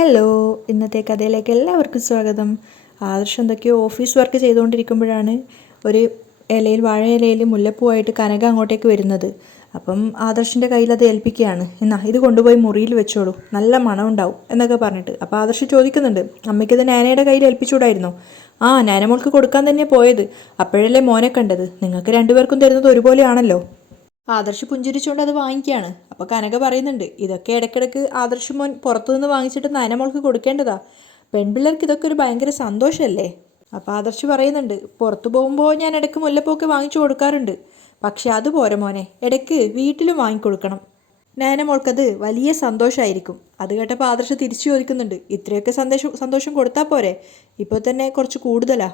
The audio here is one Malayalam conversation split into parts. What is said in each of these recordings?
ഹലോ, ഇന്നത്തെ കഥയിലേക്ക് എല്ലാവർക്കും സ്വാഗതം. ആദർശ് എന്തൊക്കെയോ ഓഫീസ് വർക്ക് ചെയ്തുകൊണ്ടിരിക്കുമ്പോഴാണ് ഒരു വാഴ ഇലയിൽ മുല്ലപ്പൂവായിട്ട് കനക അങ്ങോട്ടേക്ക് വരുന്നത്. അപ്പം ആദർശിൻ്റെ കയ്യിൽ അത് ഏൽപ്പിക്കുകയാണ്. എന്നാ ഇത് കൊണ്ടുപോയി മുറിയിൽ വെച്ചോളൂ, നല്ല മണം ഉണ്ടാവും എന്നൊക്കെ പറഞ്ഞിട്ട്. അപ്പോൾ ആദർശ് ചോദിക്കുന്നുണ്ട്, അമ്മയ്ക്കിത് നാനയുടെ കയ്യിൽ ഏൽപ്പിച്ചുകൂടായിരുന്നോ? ആ, നാനമോൾക്ക് കൊടുക്കാൻ തന്നെ പോയത്. അപ്പോഴല്ലേ മോനെ കണ്ടത്. നിങ്ങൾക്ക് രണ്ടുപേർക്കും തരുന്നത് ഒരുപോലെയാണല്ലോ. ആദർശ് പുഞ്ചിരിച്ചുകൊണ്ട് അത് വാങ്ങിക്കുകയാണ്. അപ്പോൾ കനക പറയുന്നുണ്ട്, ഇതൊക്കെ ഇടയ്ക്കിടയ്ക്ക് ആദർശ് മോൻ പുറത്തുനിന്ന് വാങ്ങിച്ചിട്ട് നയനമോൾക്ക് കൊടുക്കേണ്ടതാ. പെൺപിള്ളേർക്ക് ഇതൊക്കെ ഒരു ഭയങ്കര സന്തോഷമല്ലേ. അപ്പോൾ ആദർശ് പറയുന്നുണ്ട്, പുറത്തു പോകുമ്പോൾ ഞാൻ ഇടയ്ക്ക് മുല്ലപ്പൂക്കെ വാങ്ങിച്ചു കൊടുക്കാറുണ്ട്. പക്ഷെ അതുപോരെ മോനെ, ഇടയ്ക്ക് വീട്ടിലും വാങ്ങിക്കൊടുക്കണം. നയനമോൾക്കത് വലിയ സന്തോഷമായിരിക്കും. അത് കേട്ടപ്പോൾ ആദർശ് തിരിച്ചു ചോദിക്കുന്നുണ്ട്, ഇത്രയൊക്കെ സന്തോഷം കൊടുത്താൽ പോരെ? ഇപ്പോൾ തന്നെ കുറച്ച് കൂടുതലാ.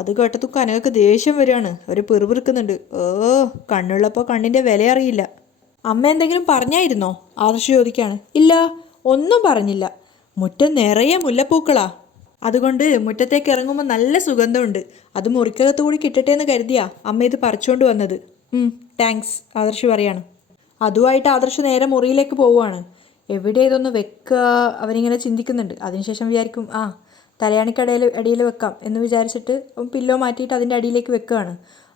അത് കേട്ടതും കനകക്ക് ദേഷ്യം വരികയാണ്. അവർ പിറുപിറുക്കുന്നുണ്ട്. കണ്ണുള്ളപ്പോൾ കണ്ണിൻ്റെ വില അറിയില്ല. അമ്മ എന്തെങ്കിലും പറഞ്ഞായിരുന്നോ? ആദർശ് ചോദിക്കുകയാണ്. ഇല്ല, ഒന്നും പറഞ്ഞില്ല. മുറ്റം നിറയെ മുല്ലപ്പൂക്കളാ. അതുകൊണ്ട് മുറ്റത്തേക്ക് ഇറങ്ങുമ്പോൾ നല്ല സുഗന്ധമുണ്ട്. അത് മുറിക്കകത്തു കൂടി കിട്ടട്ടെ എന്ന് കരുതിയാ അമ്മ ഇത് പറിച്ചുകൊണ്ട് വന്നത്. താങ്ക്സ്, ആദർശ് പറയാണ്. അതുമായിട്ട് ആദർശ് നേരെ മുറിയിലേക്ക് പോവുകയാണ്. എവിടെ ഇതൊന്ന് വെക്കുക അവനിങ്ങനെ ചിന്തിക്കുന്നുണ്ട്. അതിനുശേഷം വിചാരിക്കും, തലയാണിക്കടയിൽ അടിയിൽ വെക്കാം എന്ന് വിചാരിച്ചിട്ട് പില്ലോ മാറ്റിയിട്ട് അതിൻ്റെ അടിയിലേക്ക് വെക്കുകയാണ്.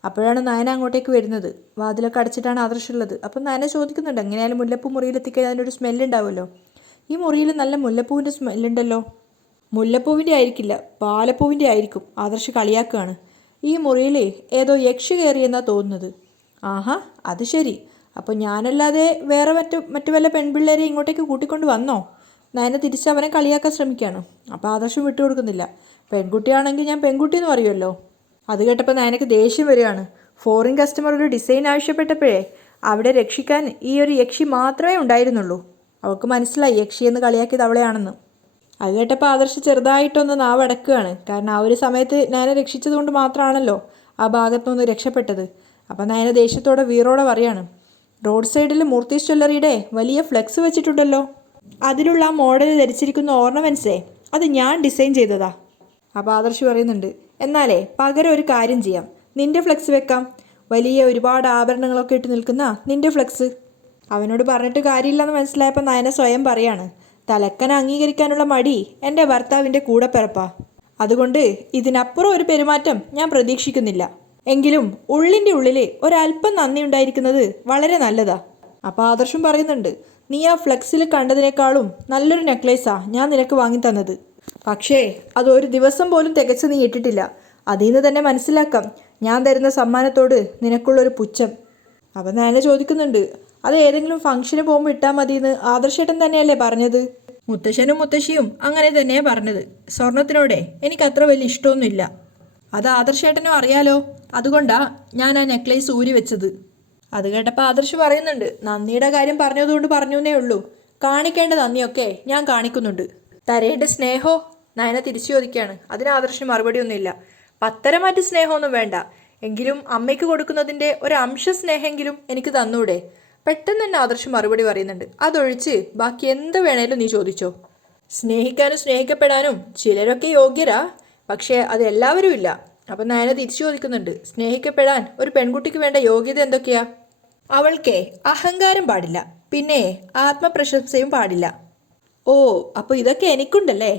അപ്പോഴാണ് നയന അങ്ങോട്ടേക്ക് വരുന്നത്. വാതിലൊക്കെ അടച്ചിട്ടാണ് ആദർശുള്ളത്. അപ്പം നയന ചോദിക്കുന്നുണ്ട്, എങ്ങനെയായാലും മുല്ലപ്പൂ മുറിയിൽ എത്തിക്കഴിഞ്ഞാൽ അതിൻ്റെ ഒരു സ്മെല്ലുണ്ടാവുമല്ലോ. ഈ മുറിയിൽ നല്ല മുല്ലപ്പൂവിൻ്റെ സ്മെല്ലുണ്ടല്ലോ. മുല്ലപ്പൂവിൻ്റെ ആയിരിക്കില്ല, പാലപ്പൂവിൻ്റെ ആയിരിക്കും. ആദർശ് കളിയാക്കുകയാണ്. ഈ മുറിയിൽ ഏതോ യക്ഷി കയറിയെന്നാണ് തോന്നുന്നത്. ആഹാ, അത് ശരി. അപ്പോൾ ഞാനല്ലാതെ വേറെ മറ്റു വല്ല പെൺപിള്ളേരെ ഇങ്ങോട്ടേക്ക് കൂട്ടിക്കൊണ്ട് വന്നോ? നയന തിരിച്ച് അവനെ കളിയാക്കാൻ ശ്രമിക്കുകയാണ്. അപ്പോൾ ആദർശം വിട്ടുകൊടുക്കുന്നില്ല. പെൺകുട്ടിയാണെങ്കിൽ ഞാൻ പെൺകുട്ടി എന്ന് പറയുമല്ലോ. അത് കേട്ടപ്പോൾ നയനക്ക് ദേഷ്യം വരികയാണ്. ഫോറിൻ കസ്റ്റമർ ഒരു ഡിസൈൻ ആവശ്യപ്പെട്ടപ്പോഴേ അവിടെ രക്ഷിക്കാൻ ഈ ഒരു യക്ഷി മാത്രമേ ഉണ്ടായിരുന്നുള്ളൂ. അവൾക്ക് മനസ്സിലായി യക്ഷിയെന്ന് കളിയാക്കിയത് അവളെയാണെന്ന്. അത് കേട്ടപ്പോൾ ആദർശ് ചെറുതായിട്ടൊന്ന് നാവടക്കുകയാണ്. കാരണം ആ ഒരു സമയത്ത് നയന രക്ഷിച്ചത് കൊണ്ട് മാത്രമാണല്ലോ ആ ഭാഗത്തുനിന്ന് രക്ഷപ്പെട്ടത്. അപ്പോൾ നയന ദേഷ്യത്തോടെ വീറോടെ പറയാണ്, റോഡ് സൈഡിൽ മൂർത്തീസ് ജ്വല്ലറിയുടെ വലിയ ഫ്ലെക്സ് വെച്ചിട്ടുണ്ടല്ലോ. അതിലുള്ള ആ മോഡൽ ധരിച്ചിരിക്കുന്ന ഓർണമെൻറ്റ്സേ അത് ഞാൻ ഡിസൈൻ ചെയ്തതാ. അപ്പോൾ ആദർശ് പറയുന്നുണ്ട്, എന്നാലേ പകരം ഒരു കാര്യം ചെയ്യാം, നിൻ്റെ ഫ്ലെക്സ് വെക്കാം. വലിയ ഒരുപാട് ആഭരണങ്ങളൊക്കെ ഇട്ട് നിൽക്കുന്ന നിൻ്റെ ഫ്ലെക്സ്. അവനോട് പറഞ്ഞിട്ട് കാര്യമില്ലെന്ന് മനസ്സിലായപ്പോൾ നയന സ്വയം പറയാണ്, തലക്കനെ അംഗീകരിക്കാനുള്ള മടി എൻ്റെ ഭർത്താവിൻ്റെ കൂടെപ്പിറപ്പാ. അതുകൊണ്ട് ഇതിനപ്പുറം ഒരു പെരുമാറ്റം ഞാൻ പ്രതീക്ഷിക്കുന്നില്ല. എങ്കിലും ഉള്ളിൻ്റെ ഉള്ളിൽ ഒരല്പം നന്ദി ഉണ്ടായിരിക്കുന്നത് വളരെ നല്ലതാ. അപ്പോൾ ആദർശം പറയുന്നുണ്ട്, നീ ആ ഫ്ലെക്സിൽ കണ്ടതിനേക്കാളും നല്ലൊരു നെക്ലേസാ ഞാൻ നിനക്ക് വാങ്ങി തന്നത്. പക്ഷേ അതൊരു ദിവസം പോലും തികച്ച് നീ ഇട്ടിട്ടില്ല. അതിൽ നിന്ന് തന്നെ മനസ്സിലാക്കാം ഞാൻ തരുന്ന സമ്മാനത്തോട് നിനക്കുള്ളൊരു പുച്ഛം. അപ്പം നയന ചോദിക്കുന്നുണ്ട്, അത് ഏതെങ്കിലും ഫംഗ്ഷന് പോകുമ്പോൾ ഇട്ടാൽ മതിയെന്ന് ആദർശേട്ടൻ തന്നെയല്ലേ പറഞ്ഞത്? മുത്തശ്ശനും മുത്തശ്ശിയും അങ്ങനെ തന്നെയാണ് പറഞ്ഞത്. സ്വർണത്തിനോടെ എനിക്കത്ര വലിയ ഇഷ്ടമൊന്നുമില്ല. അത് ആദർശേട്ടനും അറിയാലോ. അതുകൊണ്ടാ ഞാൻ ആ നെക്ലേസ് ഊരി വെച്ചത്. അത് കേട്ടപ്പോൾ ആദർശ് പറയുന്നുണ്ട്, നന്ദിയുടെ കാര്യം പറഞ്ഞതുകൊണ്ട് പറഞ്ഞേ ഉള്ളൂ. കാണിക്കേണ്ട നന്ദിയൊക്കെ ഞാൻ കാണിക്കുന്നുണ്ട്. തരേണ്ട സ്നേഹോ? നയന തിരിച്ചു ചോദിക്കുകയാണ്. അതിന് ആദർശിന് മറുപടി ഒന്നുമില്ല. പത്തരമാറ്റ് സ്നേഹമൊന്നും വേണ്ട, എങ്കിലും അമ്മയ്ക്ക് കൊടുക്കുന്നതിൻ്റെ ഒരു അംശ സ്നേഹമെങ്കിലും എനിക്ക് തന്നൂടെ? പെട്ടെന്ന് തന്നെ ആദർശ് മറുപടി പറയുന്നുണ്ട്, അതൊഴിച്ച് ബാക്കി എന്ത് വേണേലും നീ ചോദിച്ചോ. സ്നേഹിക്കാനും സ്നേഹിക്കപ്പെടാനും ചിലരൊക്കെ യോഗ്യരാ, പക്ഷേ അത് എല്ലാവരും ഇല്ല. അപ്പം നയന തിരിച്ചു ചോദിക്കുന്നുണ്ട്, സ്നേഹിക്കപ്പെടാൻ ഒരു പെൺകുട്ടിക്ക് വേണ്ട യോഗ്യത എന്തൊക്കെയാ? അവൾക്കേ അഹങ്കാരം പാടില്ല, പിന്നെ ആത്മപ്രശംസയും പാടില്ല. ഓ, അപ്പോൾ ഇതൊക്കെ എനിക്കുണ്ടല്ലേ?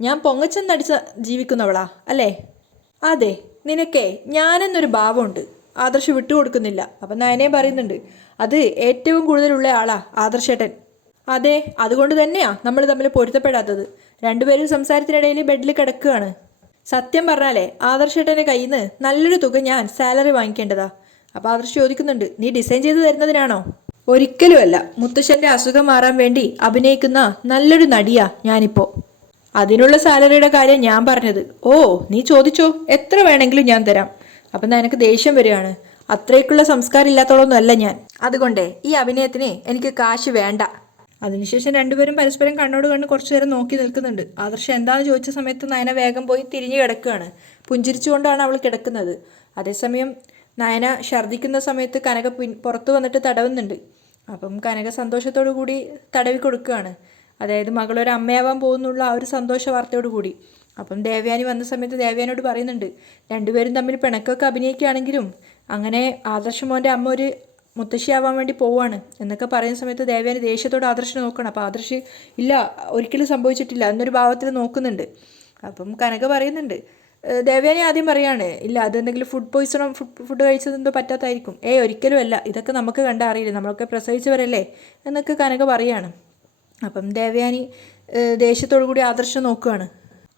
ഞാൻ പൊങ്ങച്ചെന്നടിച്ച് ജീവിക്കുന്നവളാ അല്ലേ? അതെ, നിനക്കേ ഞാനെന്നൊരു ഭാവമുണ്ട്. ആദർശ് വിട്ടുകൊടുക്കുന്നില്ല. അപ്പം നയനയും പറയുന്നുണ്ട്, അത് ഏറ്റവും കൂടുതലുള്ള ആളാ ആദർശേട്ടൻ. അതെ, അതുകൊണ്ട് തന്നെയാ നമ്മൾ തമ്മിൽ പൊരുത്തപ്പെടാത്തത്. രണ്ടുപേരും സംസാരത്തിനിടയിൽ ബെഡിൽ കിടക്കുകയാണ്. സത്യം പറഞ്ഞാലേ ആദർശേട്ടൻ്റെ കയ്യിൽ നിന്ന് നല്ലൊരു തുക ഞാൻ സാലറി വാങ്ങിക്കേണ്ടതാ. അപ്പോൾ ആദർശ് ചോദിക്കുന്നുണ്ട്, നീ ഡിസൈൻ ചെയ്ത് തരുന്നതിനാണോ? ഒരിക്കലുമല്ല, മുത്തശ്ശൻ്റെ അസുഖം മാറാൻ വേണ്ടി അഭിനയിക്കുന്ന നല്ലൊരു നടിയാ ഞാനിപ്പോൾ. അതിനുള്ള സാലറിയുടെ കാര്യം ഞാൻ പറഞ്ഞത്. ഓ, നീ ചോദിച്ചോ, എത്ര വേണമെങ്കിലും ഞാൻ തരാം. അപ്പം എനിക്ക് ദേഷ്യം വരികയാണ്. അത്രയ്ക്കുള്ള സംസ്കാരം ഇല്ലാത്തോളൊന്നും അല്ല ഞാൻ. അതുകൊണ്ടേ ഈ അഭിനയത്തിന് എനിക്ക് കാശ് വേണ്ട. അതിനുശേഷം രണ്ടുപേരും പരസ്പരം കണ്ണോട് കണ്ണ് കുറച്ചു നേരം നോക്കി നിൽക്കുന്നുണ്ട്. ആദർശ് എന്താണെന്ന് ചോദിച്ച സമയത്ത് നയന വേഗം പോയി തിരിഞ്ഞു കിടക്കുകയാണ്. പുഞ്ചിരിച്ചുകൊണ്ടാണ് അവൾ കിടക്കുന്നത്. അതേസമയം നയന ഛർദ്ദിക്കുന്ന സമയത്ത് കനക പുറത്തു വന്നിട്ട് തടവുന്നുണ്ട്. അപ്പം കനക സന്തോഷത്തോടു കൂടി തടവി കൊടുക്കുകയാണ്. അതായത് മകളൊരു അമ്മയാവാൻ പോകുന്നുള്ള ആ ഒരു സന്തോഷ വാർത്തയോടു കൂടി. അപ്പം ദേവയാനി വന്ന സമയത്ത് ദേവയാനോട് പറയുന്നുണ്ട്, രണ്ടുപേരും തമ്മിൽ പിണക്കമൊക്കെ അഭിനയിക്കുകയാണെങ്കിലും അങ്ങനെ ആദർശ് മോൻ്റെ അമ്മ ഒരു മുത്തശ്ശിയാവാൻ വേണ്ടി പോവാണ് എന്നൊക്കെ പറയുന്ന സമയത്ത് ദേവയാനി ദേഷ്യത്തോട് ആദർശിനെ നോക്കണം. അപ്പോൾ ആദർശ് ഇല്ല, ഒരിക്കലും സംഭവിച്ചിട്ടില്ല എന്നൊരു ഭാവത്തിൽ നോക്കുന്നുണ്ട്. അപ്പം കനക പറയുന്നുണ്ട്, ദേവയാനി ആദ്യം പറയാണ്, ഇല്ല അതെന്തെങ്കിലും ഫുഡ് കഴിച്ചതെന്തോ പറ്റാത്തായിരിക്കും. ഒരിക്കലും അല്ല, ഇതൊക്കെ നമുക്ക് കണ്ടാൽ അറിയില്ല, നമ്മളൊക്കെ പ്രസവിച്ചവരല്ലേ എന്നൊക്കെ കനക പറയാണ്. അപ്പം ദേവയാനി ദേഷ്യത്തോടു കൂടി ആദർശം നോക്കുകയാണ്.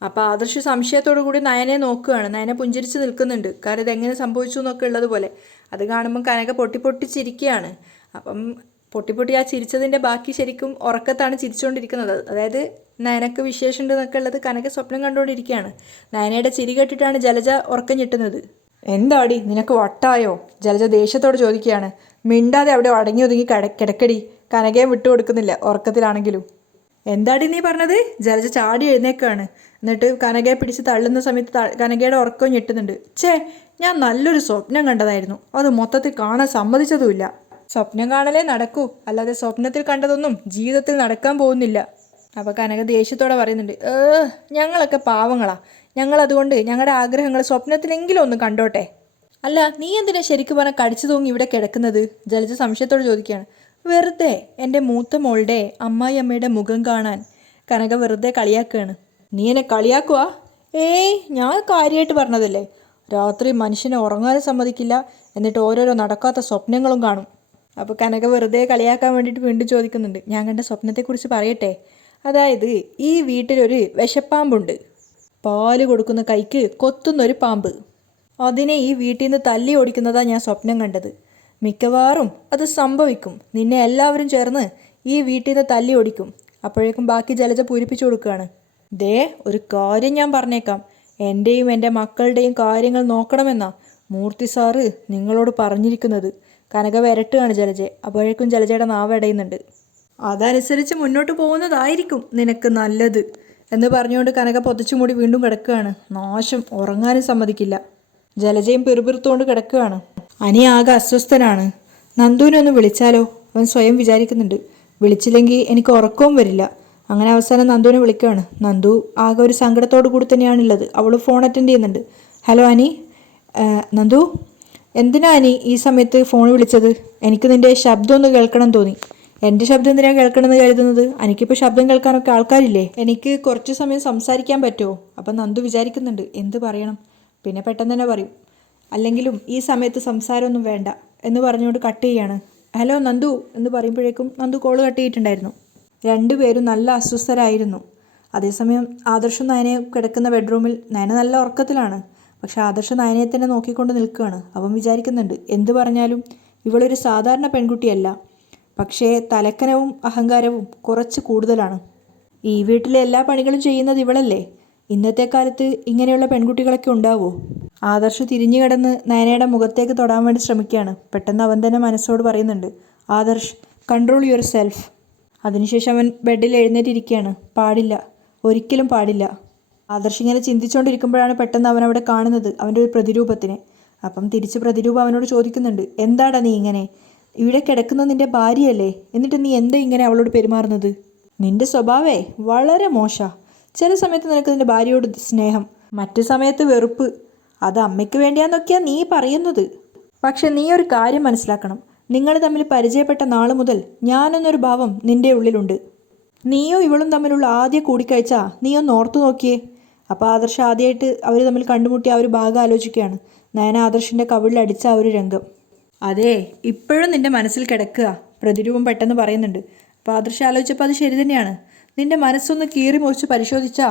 അപ്പോൾ ആദർശ് സംശയത്തോടു കൂടി നയനെ നോക്കുകയാണ്. നയനെ പുഞ്ചിരിച്ച് നിൽക്കുന്നുണ്ട്, കാരണം ഇതെങ്ങനെ സംഭവിച്ചു എന്നൊക്കെ ഉള്ളതുപോലെ. അത് കാണുമ്പം കനക പൊട്ടി ചിരിക്കുകയാണ്. അപ്പം പൊട്ടി ആ ചിരിച്ചതിൻ്റെ ബാക്കി ശരിക്കും ഉറക്കത്താണ് ചിരിച്ചുകൊണ്ടിരിക്കുന്നത്. അതായത് നയനക്ക് വിശേഷമുണ്ട് എന്നൊക്കെ ഉള്ളത് കനക സ്വപ്നം കണ്ടുകൊണ്ടിരിക്കുകയാണ്. നയനയുടെ ചിരി കേട്ടിട്ടാണ് ജലജ ഉറക്കം ഞെട്ടുന്നത്. എന്താടി നിനക്ക് വട്ടായോ? ജലജ ദേഷ്യത്തോട് ചോദിക്കുകയാണ്. മിണ്ടാതെ അവിടെ അടങ്ങി ഒതുങ്ങി കിടക്കടി. കനകയെ വിട്ടുകൊടുക്കുന്നില്ല ഉറക്കത്തിലാണെങ്കിലും. എന്താടി നീ പറഞ്ഞത്? ജലജ ചാടി എഴുന്നേക്കാണ്. എന്നിട്ട് കനകയെ പിടിച്ച് തള്ളുന്ന സമയത്ത് കനകയുടെ ഉറക്കം ഞെട്ടുന്നുണ്ട്. ഞാൻ നല്ലൊരു സ്വപ്നം കണ്ടതായിരുന്നു, അത് മൊത്തത്തിൽ കാണാൻ സമ്മതിച്ചതുമില്ല. സ്വപ്നം കാണലേ നടക്കൂ, അല്ലാതെ സ്വപ്നത്തിൽ കണ്ടതൊന്നും ജീവിതത്തിൽ നടക്കാൻ പോകുന്നില്ല. അപ്പോൾ കനക ദേഷ്യത്തോടെ പറയുന്നുണ്ട്, ഞങ്ങളൊക്കെ പാവങ്ങളാ, ഞങ്ങളതുകൊണ്ട് ഞങ്ങളുടെ ആഗ്രഹങ്ങൾ സ്വപ്നത്തിലെങ്കിലും ഒന്ന് കണ്ടോട്ടെ. അല്ല നീ എന്തിനാ ശരിക്കും പറഞ്ഞാൽ കടിച്ചു തൂങ്ങി ഇവിടെ കിടക്കുന്നത്? ജലജ സംശയത്തോട് ചോദിക്കുകയാണ്. വെറുതെ എൻ്റെ മൂത്ത മോളുടെ അമ്മായിയമ്മയുടെ മുഖം കാണാൻ. കനക വെറുതെ കളിയാക്കുകയാണ്. നീ എന്നെ കളിയാക്കുവാ? ഞാൻ കാര്യമായിട്ട് പറഞ്ഞതല്ലേ. രാത്രി മനുഷ്യനെ ഉറങ്ങാനും സമ്മതിക്കില്ല, എന്നിട്ട് ഓരോരോ നടക്കാത്ത സ്വപ്നങ്ങളും കാണും. അപ്പോൾ കനക വെറുതെ കളിയാക്കാൻ വേണ്ടിയിട്ട് വീണ്ടും ചോദിക്കുന്നുണ്ട്. ഞാൻ കണ്ട സ്വപ്നത്തെക്കുറിച്ച് പറയട്ടെ. അതായത് ഈ വീട്ടിലൊരു വിഷപ്പാമ്പുണ്ട്, പാല് കൊടുക്കുന്ന കൈക്ക് കൊത്തുന്നൊരു പാമ്പ്. അതിനെ ഈ വീട്ടിൽ നിന്ന് തല്ലി ഓടിക്കുന്നതാണ് ഞാൻ സ്വപ്നം കണ്ടത്. മിക്കവാറും അത് സംഭവിക്കും. നിന്നെ എല്ലാവരും ചേർന്ന് ഈ വീട്ടിൽ നിന്ന് തല്ലി ഓടിക്കും. അപ്പോഴേക്കും ബാക്കി ജലജ പൂരിപ്പിച്ചു കൊടുക്കുകയാണ്. ഒരു കാര്യം ഞാൻ പറഞ്ഞേക്കാം, എൻ്റെയും എൻ്റെ മക്കളുടെയും കാര്യങ്ങൾ നോക്കണമെന്നാ മൂർത്തി സാറ് നിങ്ങളോട് പറഞ്ഞിരിക്കുന്നത്. കനക വരട്ടുകയാണ് ജലജയെ. അപ്പോഴേക്കും ജലജയുടെ നാവ് അടയുന്നുണ്ട്. അതനുസരിച്ച് മുന്നോട്ട് പോകുന്നതായിരിക്കും നിനക്ക് നല്ലത് എന്ന് പറഞ്ഞുകൊണ്ട് കനക പൊതച്ചുമൂടി വീണ്ടും കിടക്കുകയാണ്. നാശം, ഉറങ്ങാനും സമ്മതിക്കില്ല. ജലജയും പിറുപിറുത്തുകൊണ്ട് കിടക്കുകയാണ്. അനി ആകെ അസ്വസ്ഥനാണ്. നന്ദുവിനെ ഒന്ന് വിളിച്ചാലോ അവൻ സ്വയം വിചാരിക്കുന്നുണ്ട്. വിളിച്ചില്ലെങ്കിൽ എനിക്ക് ഉറക്കവും വരില്ല. അങ്ങനെ അവസാനം നന്ദുവിനെ വിളിക്കുകയാണ്. നന്ദു ആകെ ഒരു സങ്കടത്തോടു കൂടി തന്നെയാണുള്ളത്. അവൾ ഫോൺ അറ്റൻഡ് ചെയ്യുന്നുണ്ട്. ഹലോ അനി. നന്ദു, എന്തിനാ അനി ഈ സമയത്ത് ഫോൺ വിളിച്ചത്? എനിക്ക് നിൻ്റെ ശബ്ദം ഒന്ന് കേൾക്കണം തോന്നി. എൻ്റെ ശബ്ദം എന്തിനാണ് കേൾക്കണമെന്ന് കരുതുന്നത്? എനിക്കിപ്പോൾ ശബ്ദം കേൾക്കാനൊക്കെ ആൾക്കാരില്ലേ? എനിക്ക് കുറച്ച് സമയം സംസാരിക്കാൻ പറ്റുമോ? അപ്പം നന്ദു വിചാരിക്കുന്നുണ്ട് എന്ത് പറയണം. പിന്നെ പെട്ടെന്ന് തന്നെ പറയും, അല്ലെങ്കിലും ഈ സമയത്ത് സംസാരമൊന്നും വേണ്ട എന്ന് പറഞ്ഞുകൊണ്ട് കട്ട് ചെയ്യാണ്. ഹലോ നന്ദു എന്ന് പറയുമ്പോഴേക്കും നന്ദു കോൾ കട്ട് ചെയ്തിട്ടുണ്ടായിരുന്നു. രണ്ടുപേരും നല്ല അസ്വസ്ഥരായിരുന്നു. അതേസമയം ആദർശ് നയനെ കിടക്കുന്ന ബെഡ്റൂമിൽ നയന നല്ല ഉറക്കത്തിലാണ്. പക്ഷെ ആദർശ് നയനയെ തന്നെ നോക്കിക്കൊണ്ട് നിൽക്കുകയാണ്. അവൻ വിചാരിക്കുന്നുണ്ട് എന്ത് പറഞ്ഞാലും ഇവളൊരു സാധാരണ പെൺകുട്ടിയല്ല, പക്ഷേ തലക്കനവും അഹങ്കാരവും കുറച്ച് കൂടുതലാണ്. ഈ വീട്ടിലെ എല്ലാ പണികളും ചെയ്യുന്നത് ഇവളല്ലേ. ഇന്നത്തെ കാലത്ത് ഇങ്ങനെയുള്ള പെൺകുട്ടികളൊക്കെ ഉണ്ടാവുമോ? ആദർശ് തിരിഞ്ഞു കിടന്ന് നയനയുടെ മുഖത്തേക്ക് തൊടാൻ വേണ്ടി ശ്രമിക്കുകയാണ്. പെട്ടെന്ന് അവൻ തന്നെ മനസ്സോട് പറയുന്നുണ്ട്, ആദർശ് കൺട്രോൾ യുവർ സെൽഫ്. അതിനുശേഷം അവൻ ബെഡിൽ എഴുന്നേറ്റിരിക്കുകയാണ്. പാടില്ല, ഒരിക്കലും പാടില്ല. ആദർശ് ഇങ്ങനെ ചിന്തിച്ചുകൊണ്ടിരിക്കുമ്പോഴാണ് പെട്ടെന്ന് അവൻ അവിടെ കാണുന്നത് അവൻ്റെ ഒരു പ്രതിരൂപത്തിനെ. അപ്പം തിരിച്ച് പ്രതിരൂപം അവനോട് ചോദിക്കുന്നുണ്ട്, എന്താടാ നീ ഇങ്ങനെ? ഇവിടെ കിടക്കുന്ന നിൻ്റെ ഭാര്യയല്ലേ, എന്നിട്ട് നീ എന്താ ഇങ്ങനെ അവളോട് പെരുമാറുന്നത്? നിൻ്റെ സ്വഭാവേ വളരെ മോശാ. ചില സമയത്ത് നിനക്ക് നിൻ്റെ ഭാര്യയോട് സ്നേഹം, മറ്റു സമയത്ത് വെറുപ്പ്. അത് അമ്മയ്ക്ക് വേണ്ടിയാന്നൊക്കെയാണ് നീ പറയുന്നത്. പക്ഷെ നീ ഒരു കാര്യം മനസ്സിലാക്കണം, നിങ്ങൾ തമ്മിൽ പരിചയപ്പെട്ട നാൾ മുതൽ ഞാനെന്നൊരു ഭാവം നിൻ്റെ ഉള്ളിലുണ്ട്. നീയോ ഇവളും തമ്മിലുള്ള ആദ്യ കൂടിക്കാഴ്ച നീ ഒന്ന് ഓർത്തു നോക്കിയേ. അപ്പോൾ ആദർശ് ആദ്യമായിട്ട് അവർ തമ്മിൽ കണ്ടുമുട്ടിയ ആ ഒരു ഭാഗം ആലോചിക്കുകയാണ്. നയന ആദർശിൻ്റെ കവിളിൽ അടിച്ച ആ ഒരു രംഗം അതെ ഇപ്പോഴും നിൻ്റെ മനസ്സിൽ കിടക്കുക, പ്രതിരൂപം പെട്ടെന്ന് പറയുന്നുണ്ട്. അപ്പോൾ ആദർശ് ആലോചിച്ചപ്പോൾ അത് ശരി തന്നെയാണ്. നിന്റെ മനസ്സൊന്ന് കീറി മുറിച്ച് പരിശോധിച്ചാ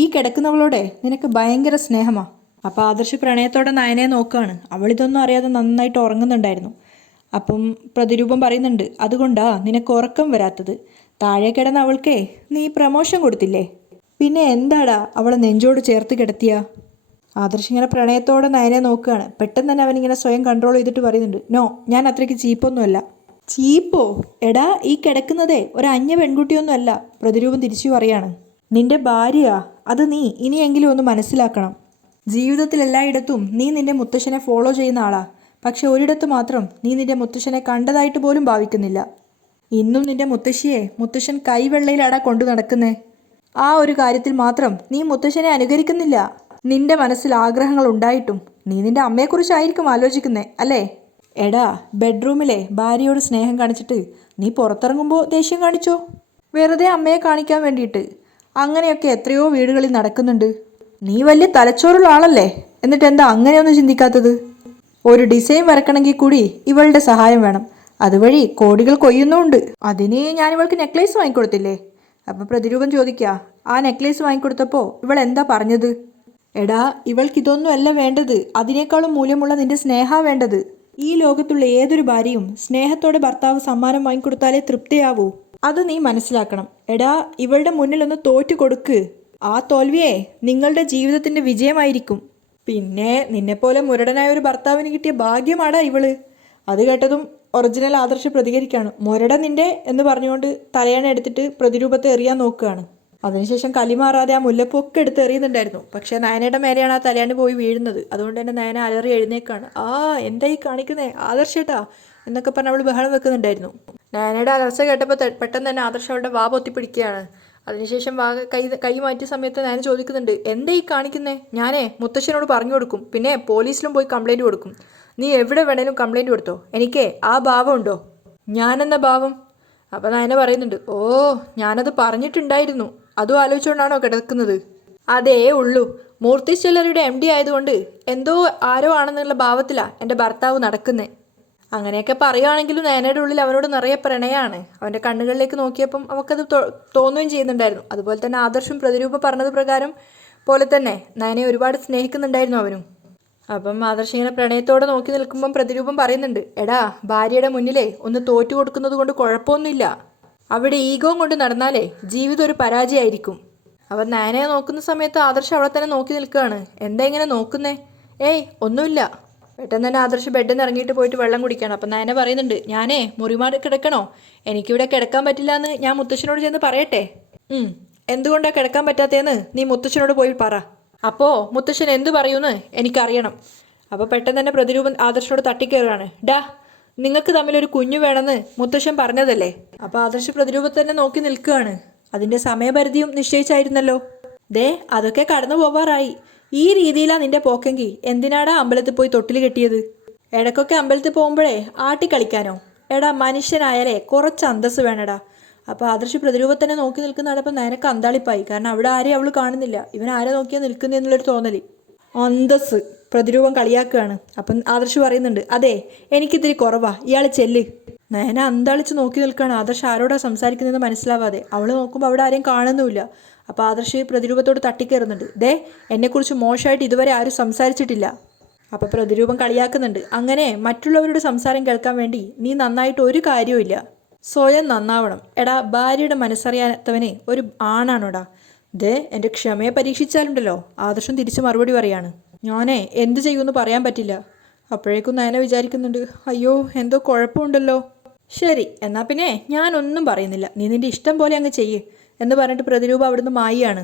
ഈ കിടക്കുന്നവളോടെ നിനക്ക് ഭയങ്കര സ്നേഹമാ. അപ്പോൾ ആദർശ് പ്രണയത്തോടെ നയനയെ നോക്കുകയാണ്. അവളിതൊന്നും അറിയാതെ നന്നായിട്ട് ഉറങ്ങുന്നുണ്ടായിരുന്നു. അപ്പം പ്രതിരൂപം പറയുന്നുണ്ട്, അതുകൊണ്ടാ നിനക്ക് ഉറക്കം വരാത്തത്. താഴെ കിടന്ന അവൾക്കേ നീ പ്രമോഷൻ കൊടുത്തില്ലേ, പിന്നെ എന്താടാ അവളെ നെഞ്ചോട് ചേർത്ത് കിടത്തിയ? ആദർശ് ഇങ്ങനെ പ്രണയത്തോടെ നയനയെ നോക്കുകയാണ്. പെട്ടെന്ന് തന്നെ അവനിങ്ങനെ സ്വയം കൺട്രോൾ ചെയ്തിട്ട് പറയുന്നുണ്ട്, നോ, ഞാൻ അത്രയ്ക്ക് ചീപ്പൊന്നുമല്ല. ചീപ്പോ? എടാ ഈ കിടക്കുന്നതേ ഒരു അന്യ പെൺകുട്ടിയൊന്നും അല്ല. പ്രതിരൂപം തിരിച്ചു പറയാണ്. നിന്റെ ഭാര്യയാ, അത് നീ ഇനിയെങ്കിലും ഒന്ന് മനസ്സിലാക്കണം. ജീവിതത്തിൽ എല്ലായിടത്തും നീ നിന്റെ മുത്തശ്ശനെ ഫോളോ ചെയ്യുന്ന ആളാ. പക്ഷെ ഒരിടത്ത് മാത്രം നീ നിന്റെ മുത്തശ്ശനെ കണ്ടതായിട്ട് പോലും ഭാവിക്കുന്നില്ല. ഇന്നും നിന്റെ മുത്തശ്ശിയെ മുത്തശ്ശൻ കൈവെള്ളയിലാടാ കൊണ്ടു നടക്കുന്നേ. ആ ഒരു കാര്യത്തിൽ മാത്രം നീ മുത്തശ്ശനെ അനുകരിക്കുന്നില്ല. നിന്റെ മനസ്സിൽ ആഗ്രഹങ്ങൾ ഉണ്ടായിട്ടും നീ നിന്റെ അമ്മയെക്കുറിച്ചായിരിക്കും ആലോചിക്കുന്നേ അല്ലേ? എടാ, ബെഡ്റൂമിലെ ഭാര്യയോട് സ്നേഹം കാണിച്ചിട്ട് നീ പുറത്തിറങ്ങുമ്പോൾ ദേഷ്യം കാണിച്ചോ? വെറുതെ അമ്മയെ കാണിക്കാൻ വേണ്ടിയിട്ട്. അങ്ങനെയൊക്കെ എത്രയോ വീടുകളിൽ നടക്കുന്നുണ്ട്. നീ വലിയ തലച്ചോറുള്ള ആളല്ലേ, എന്നിട്ട് എന്താ അങ്ങനെയൊന്നും ചിന്തിക്കാത്തത്? ഒരു ഡിസൈൻ വരക്കണമെങ്കിൽ കൂടി ഇവളുടെ സഹായം വേണം. അതുവഴി കോടികൾ കൊയ്യുന്നുമുണ്ട്. അതിന് ഞാൻ ഇവൾക്ക് നെക്ലേസ് വാങ്ങിക്കൊടുത്തില്ലേ? അപ്പം പ്രതിരൂപം ചോദിക്കുക, ആ നെക്ലേസ് വാങ്ങിക്കൊടുത്തപ്പോൾ ഇവൾ എന്താ പറഞ്ഞത്? എടാ, ഇവൾക്ക് ഇതൊന്നും അല്ല വേണ്ടത്, അതിനേക്കാളും മൂല്യമുള്ള നിന്റെ സ്നേഹ വേണ്ടത്. ഈ ലോകത്തുള്ള ഏതൊരു ഭാര്യയും സ്നേഹത്തോടെ ഭർത്താവ് സമ്മാനം വാങ്ങിക്കൊടുത്താലേ തൃപ്തിയാവൂ. അത് നീ മനസ്സിലാക്കണം. എടാ, ഇവളുടെ മുന്നിലൊന്ന് തോറ്റു കൊടുക്ക്. ആ തോൽവിയെ നിങ്ങളുടെ ജീവിതത്തിന്റെ വിജയമായിരിക്കും. പിന്നെ നിന്നെപ്പോലെ മുരടനായ ഒരു ഭർത്താവിന് കിട്ടിയ ഭാഗ്യമാടാ ഇവള്. അത് കേട്ടതും ഒറിജിനൽ ആദർശ് പ്രതികരിക്കുകയാണ്. മുരട നിന്റെ എന്ന് പറഞ്ഞുകൊണ്ട് തലയണ എടുത്തിട്ട് പ്രതിരൂപത്തെ എറിയാൻ നോക്കുകയാണ്. അതിനുശേഷം കലിമാറാതെ ആ മുല്ലപ്പൊക്കെ എടുത്ത് എറിയുന്നുണ്ടായിരുന്നു. പക്ഷേ നയനയുടെ മേലെയാണ് ആ തലയാണ്ട് പോയി വീഴുന്നത്. അതുകൊണ്ട് തന്നെ നയന അലറി എഴുന്നേക്കാണ്. എന്തായി കാണിക്കുന്നേ ആദർശേട്ടാ എന്നൊക്കെ പറഞ്ഞ് അവൾ ബഹളം വെക്കുന്നുണ്ടായിരുന്നു. നയനയുടെ അലർച്ച കേട്ടപ്പോൾ പെട്ടെന്ന് തന്നെ ആദർശ് അവളുടെ വാ പൊത്തിപ്പിടിക്കുകയാണ്. അതിനുശേഷം കൈ മാറ്റിയ സമയത്ത് നയന ചോദിക്കുന്നുണ്ട്, എന്താ ഈ കാണിക്കുന്നേ? ഞാനേ മുത്തശ്ശനോട് പറഞ്ഞു കൊടുക്കും, പിന്നെ പോലീസിലും പോയി കംപ്ലൈൻറ്റ് കൊടുക്കും. നീ എവിടെ വേണേലും കംപ്ലൈൻറ്റ് കൊടുത്തോ, എനിക്ക് ആ ഭാവം ഉണ്ടോ? ഞാനെന്ന ഭാവം? അപ്പം നയന പറയുന്നുണ്ട്, ഞാനത് പറഞ്ഞിട്ടുണ്ടായിരുന്നു. അതും ആലോചിച്ചുകൊണ്ടാണോ കിടക്കുന്നത്? അതേ ഉള്ളൂ. മൂർത്തി ജ്വല്ലറിയുടെ MD ആയതുകൊണ്ട് എന്തോ ആരോ ആണെന്നുള്ള ഭാവത്തിലാണ് എൻ്റെ ഭർത്താവ് നടക്കുന്നത്. അങ്ങനെയൊക്കെ പറയുകയാണെങ്കിലും നയനയുടെ ഉള്ളിൽ അവനോട് നിറയെ പ്രണയമാണ്. അവൻ്റെ കണ്ണുകളിലേക്ക് നോക്കിയപ്പം അവൾക്കത് തോന്നുകയും ചെയ്യുന്നുണ്ടായിരുന്നു. അതുപോലെ തന്നെ ആദർശും പ്രതിരൂപം പറഞ്ഞത് പ്രകാരം പോലെ തന്നെ നയനെ ഒരുപാട് സ്നേഹിക്കുന്നുണ്ടായിരുന്നു അവനും. അപ്പം ആദർശ് ഇങ്ങനെ പ്രണയത്തോടെ നോക്കി നിൽക്കുമ്പം പ്രതിരൂപം പറയുന്നുണ്ട്, എടാ, ഭാര്യയുടെ മുന്നിലേ ഒന്ന് തോറ്റു കൊടുക്കുന്നത് കൊണ്ട് കുഴപ്പമൊന്നുമില്ല. അവിടെ ഈഗോം കൊണ്ട് നടന്നാലേ ജീവിതം ഒരു പരാജയമായിരിക്കും. അവൻ നയനയെ നോക്കുന്ന സമയത്ത് ആദർശ് അവളെ തന്നെ നോക്കി നിൽക്കുകയാണ്. എന്താ ഇങ്ങനെ നോക്കുന്നേ? ഒന്നുമില്ല. പെട്ടെന്ന് തന്നെ ആദർശ് ബെഡിൽ നിന്ന് ഇറങ്ങിയിട്ട് പോയിട്ട് വെള്ളം കുടിക്കുകയാണ്. അപ്പം നയന പറയുന്നുണ്ട്, ഞാനേ മുറിമാറി കിടക്കണോ? എനിക്കിവിടെ കിടക്കാൻ പറ്റില്ല എന്ന് ഞാൻ മുത്തശ്ശനോട് ചെന്ന് പറയട്ടെ? എന്തുകൊണ്ടാണ് കിടക്കാൻ പറ്റാത്തതെന്ന് നീ മുത്തശ്ശനോട് പോയി പറ. അപ്പോൾ മുത്തശ്ശൻ എന്തു പറയൂന്ന് എനിക്കറിയണം. അപ്പോൾ പെട്ടെന്ന് തന്നെ പ്രതിരൂപം ആദർശനോട് തട്ടിക്കയറുകയാണ്. ഡാ, നിങ്ങൾക്ക് തമ്മിലൊരു കുഞ്ഞു വേണമെന്ന് മുത്തശ്ശൻ പറഞ്ഞതല്ലേ? അപ്പോൾ ആദർശ് പ്രതിരൂപത്തെ തന്നെ നോക്കി നിൽക്കുകയാണ്. അതിൻ്റെ സമയപരിധിയും നിശ്ചയിച്ചായിരുന്നല്ലോ. അതൊക്കെ കടന്നു പോവാറായി. ഈ രീതിയിലാണ് നിന്റെ പോക്കെങ്കിൽ എന്തിനാടാ അമ്പലത്തിൽ പോയി തൊട്ടിൽ കെട്ടിയത്? ഇടയ്ക്കൊക്കെ അമ്പലത്തിൽ പോകുമ്പോഴേ ആട്ടിക്കളിക്കാനോ? എടാ, മനുഷ്യനായാലേ കുറച്ച് അന്തസ്സ് വേണടാ. അപ്പോൾ ആദർശ് പ്രതിരൂപത്തന്നെ നോക്കി നിൽക്കുന്നതപ്പം നയനക്ക് അന്താളിപ്പായി. കാരണം അവിടെ ആരെയും അവൾ കാണുന്നില്ല. ഇവൻ ആരെ നോക്കിയാൽ നിൽക്കുന്നതെന്നുള്ളൊരു തോന്നൽ. അന്തസ് പ്രതിരൂപം കളിയാക്കുകയാണ്. അപ്പം ആദർശ് പറയുന്നുണ്ട്, അതെ, എനിക്കിത്തിരി കുറവാ, ഇയാൾ ചെല്ല്. നയന അന്താളിച്ച് നോക്കി നിൽക്കുകയാണ്. ആദർശ് ആരോടാ സംസാരിക്കുന്നതെന്ന് മനസ്സിലാവാതെ. അവൾ നോക്കുമ്പോൾ അവിടെ ആരെയും കാണുന്നുമില്ല. അപ്പോൾ ആദർശ് പ്രതിരൂപത്തോട് തട്ടിക്കയറുന്നുണ്ട്. എന്നെക്കുറിച്ച് മോശമായിട്ട് ഇതുവരെ ആരും സംസാരിച്ചിട്ടില്ല. അപ്പോൾ പ്രതിരൂപം കളിയാക്കുന്നുണ്ട്. അങ്ങനെ മറ്റുള്ളവരുടെ സംസാരം കേൾക്കാൻ വേണ്ടി നീ നന്നായിട്ട് ഒരു കാര്യവുമില്ല. സ്വയം നന്നാവണം. എടാ, ഭാര്യയുടെ മനസ്സറിയാത്തവനെ ഒരു ആണാണോടാ? എൻ്റെ ക്ഷമയെ പരീക്ഷിച്ചാലുണ്ടല്ലോ. ആദർശം തിരിച്ച് മറുപടി പറയാണ്. ഞാനേ എന്ത് ചെയ്യുമെന്ന് പറയാൻ പറ്റില്ല. അപ്പോഴേക്കും നയന വിചാരിക്കുന്നുണ്ട്, അയ്യോ, എന്തോ കുഴപ്പമുണ്ടല്ലോ. ശരി, എന്നാൽ പിന്നെ ഞാനൊന്നും പറയുന്നില്ല, നീ നിൻ്റെ ഇഷ്ടം പോലെ അങ്ങ് ചെയ്യ് എന്ന് പറഞ്ഞിട്ട് പ്രതിരൂപം അവിടുന്ന് മായിയാണ്.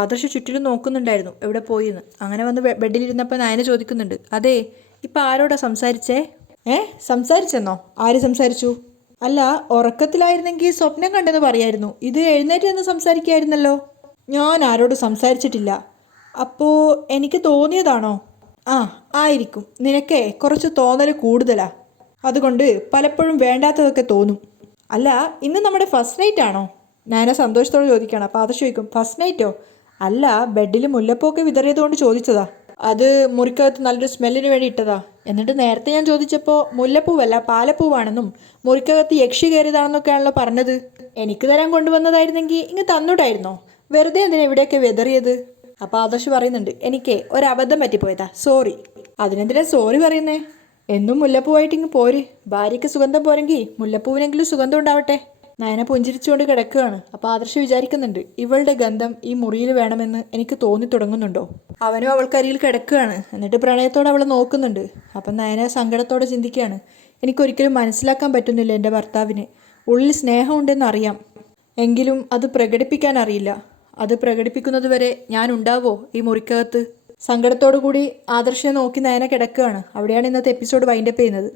ആദർശ് ചുറ്റിലും നോക്കുന്നുണ്ടായിരുന്നു എവിടെ പോയിന്ന്. അങ്ങനെ വന്ന് ബെഡിലിരുന്നപ്പോൾ നയന ചോദിക്കുന്നുണ്ട്, അതെ, ഇപ്പം ആരോടാ സംസാരിച്ചേ? സംസാരിച്ചെന്നോ? ആര് സംസാരിച്ചു? അല്ല, ഉറക്കത്തിലായിരുന്നെങ്കിൽ സ്വപ്നം കണ്ടെന്ന് പറയായിരുന്നു. ഇത് എഴുന്നേറ്റ് നിന്ന് സംസാരിക്കുകയായിരുന്നല്ലോ. ഞാൻ ആരോട് സംസാരിച്ചിട്ടില്ല. അപ്പോൾ എനിക്ക് തോന്നിയതാണോ? ആയിരിക്കും. നിനക്കേ കുറച്ച് തോന്നൽ കൂടുതലാ. അതുകൊണ്ട് പലപ്പോഴും വേണ്ടാത്തതൊക്കെ തോന്നും. അല്ല, ഇന്ന് നമ്മുടെ ഫസ്റ്റ് നൈറ്റ് ആണോ? നയന സന്തോഷത്തോടെ ചോദിക്കുകയാണ്. അപ്പോൾ അത് ചോദിക്കും, ഫസ്റ്റ് നൈറ്റോ? അല്ല, ബെഡിൽ മുല്ലപ്പൊക്കെ വിതറിയതുകൊണ്ട് ചോദിച്ചതാ. അത് മുറിക്കകത്ത് നല്ലൊരു സ്മെല്ലിന് വേണ്ടി ഇട്ടതാ. എന്നിട്ട് നേരത്തെ ഞാൻ ചോദിച്ചപ്പോൾ മുല്ലപ്പൂവല്ല പാലപ്പൂവാണെന്നും മുറിക്കകത്ത് യക്ഷി കയറിയതാണെന്നൊക്കെയാണല്ലോ പറഞ്ഞത്. എനിക്ക് തരാൻ കൊണ്ടുവന്നതായിരുന്നെങ്കിൽ ഇങ്ങ് തന്നൂടായിരുന്നോ? വെറുതെ എന്തിനാ ഇവിടെയൊക്കെ വിതറിയത്? അപ്പോൾ ആദർശ് പറയുന്നുണ്ട്, എനിക്ക് ഒരബദ്ധം പറ്റിപ്പോയതാ, സോറി. അതിനെന്തിനാ സോറി പറയുന്നേ? എന്നും മുല്ലപ്പൂവായിട്ട് ഇങ്ങ് പോര്. ഭാര്യയ്ക്ക് സുഗന്ധം പോരെങ്കിൽ മുല്ലപ്പൂവിനെങ്കിലും സുഗന്ധം ഉണ്ടാവട്ടെ. നയന പുഞ്ചിരിച്ചുകൊണ്ട് കിടക്കുകയാണ്. അപ്പോൾ ആദർശ് വിചാരിക്കുന്നുണ്ട്, ഇവളുടെ ഗന്ധം ഈ മുറിയിൽ വേണമെന്ന് എനിക്ക് തോന്നി തുടങ്ങുന്നുണ്ടോ? അവനും അവൾക്കരിയിൽ കിടക്കുകയാണ്. എന്നിട്ട് പ്രണയത്തോടെ അവളെ നോക്കുന്നുണ്ട്. അപ്പം നയന സങ്കടത്തോടെ ചിന്തിക്കുകയാണ്, എനിക്കൊരിക്കലും മനസ്സിലാക്കാൻ പറ്റുന്നില്ല എൻ്റെ ഭർത്താവിന്. ഉള്ളിൽ സ്നേഹമുണ്ടെന്ന് അറിയാം, എങ്കിലും അത് പ്രകടിപ്പിക്കാൻ അറിയില്ല. അത് പ്രകടിപ്പിക്കുന്നത് വരെ ഞാൻ ഉണ്ടാവോ ഈ മുറിക്കകത്ത്? സങ്കടത്തോടു കൂടി ആദർശിനെ നോക്കി നയന കിടക്കുകയാണ്. അവിടെയാണ് ഇന്നത്തെ എപ്പിസോഡ് വൈൻഡപ്പ് ചെയ്യുന്നത്.